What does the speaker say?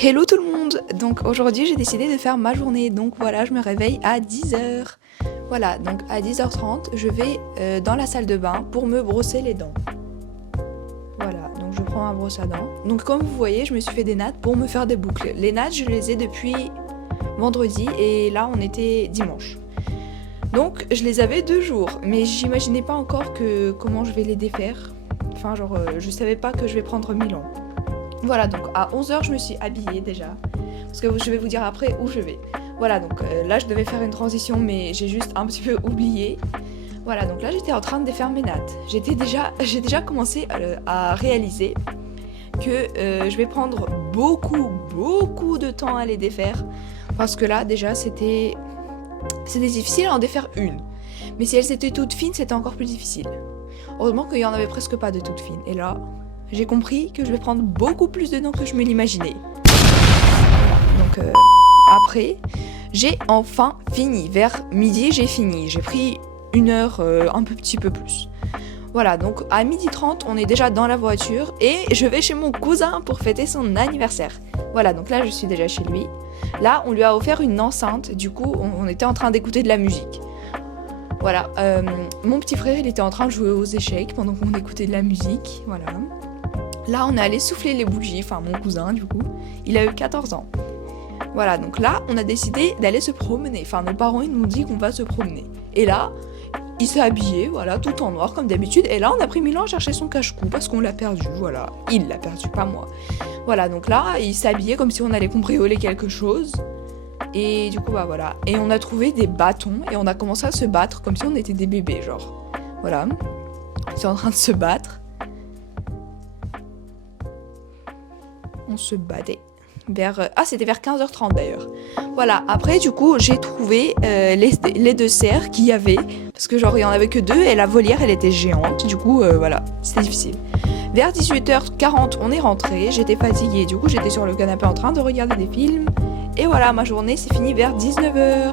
Hello tout le monde. Donc aujourd'hui j'ai décidé de faire ma journée, donc voilà, je me réveille à 10h. Voilà, donc à 10h30 je vais dans la salle de bain pour me brosser les dents. Voilà, donc je prends ma brosse à dents. Donc comme vous voyez, je me suis fait des nattes pour me faire des boucles. Les nattes je les ai depuis vendredi et là on était dimanche. Donc je les avais 2 jours, mais j'imaginais pas encore comment je vais les défaire. Enfin genre je savais pas que je vais prendre 1000 ans. Voilà, donc à 11h je me suis habillée déjà, parce que je vais vous dire après où je vais. Voilà, donc là je devais faire une transition mais j'ai juste un petit peu oublié. Voilà, donc là j'étais en train de défaire mes nattes. J'ai déjà commencé à réaliser que je vais prendre beaucoup de temps à les défaire. Parce que là déjà c'était difficile à en défaire une. Mais si elles étaient toutes fines c'était encore plus difficile. Heureusement qu'il y en avait presque pas de toutes fines. Et là, j'ai compris que je vais prendre beaucoup plus de temps que je me l'imaginais. Donc après, j'ai enfin fini. Vers midi, j'ai fini. J'ai pris une heure, un petit peu plus. Voilà, donc à 12h30, on est déjà dans la voiture et je vais chez mon cousin pour fêter son anniversaire. Voilà, donc là, je suis déjà chez lui. Là, on lui a offert une enceinte. Du coup, on était en train d'écouter de la musique. Voilà, mon petit frère, il était en train de jouer aux échecs pendant qu'on écoutait de la musique. Voilà. Là, on est allé souffler les bougies, enfin mon cousin du coup, il a eu 14 ans. Voilà, donc là, on a décidé d'aller se promener. Enfin, nos parents, ils nous ont dit qu'on va se promener. Et là, il s'est habillé, voilà, tout en noir comme d'habitude. Et là, on a pris 1000 ans à chercher son cache-cou parce qu'on l'a perdu, voilà. Il l'a perdu, pas moi. Voilà, donc là, il s'est habillé comme si on allait cambrioler quelque chose. Et du coup, bah voilà. Et on a trouvé des bâtons et on a commencé à se battre comme si on était des bébés, genre. Voilà. C'est en train de se battre. On se battait c'était vers 15h30 d'ailleurs. Voilà, après du coup j'ai trouvé les deux cerfs qu'il y avait, parce que genre il y en avait que 2 et la volière elle était géante, du coup voilà, c'était difficile. Vers 18h40 on est rentré, j'étais fatiguée, du coup j'étais sur le canapé en train de regarder des films, et voilà, ma journée s'est finie vers 19h.